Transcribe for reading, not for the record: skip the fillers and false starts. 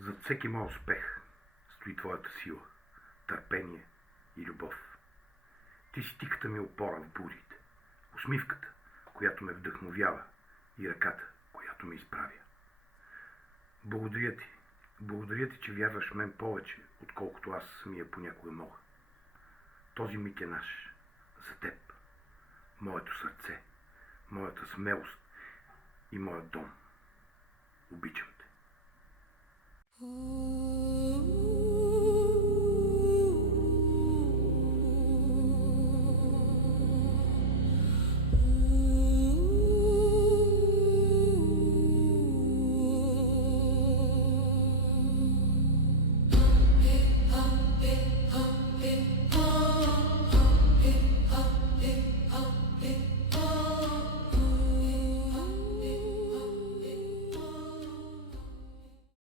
Зад всеки мой успех стои твоята сила, търпение и любов. Ти си тихата ми опора в бурите, усмивката, която ме вдъхновява, и ръката, която ме изправя. Благодаря ти. Благодаря ти, че вярваш в мен повече, отколкото аз самия понякога мога. Този миг е наш. За теб. Моето сърце, моята смелост и моят дом. Обичам те.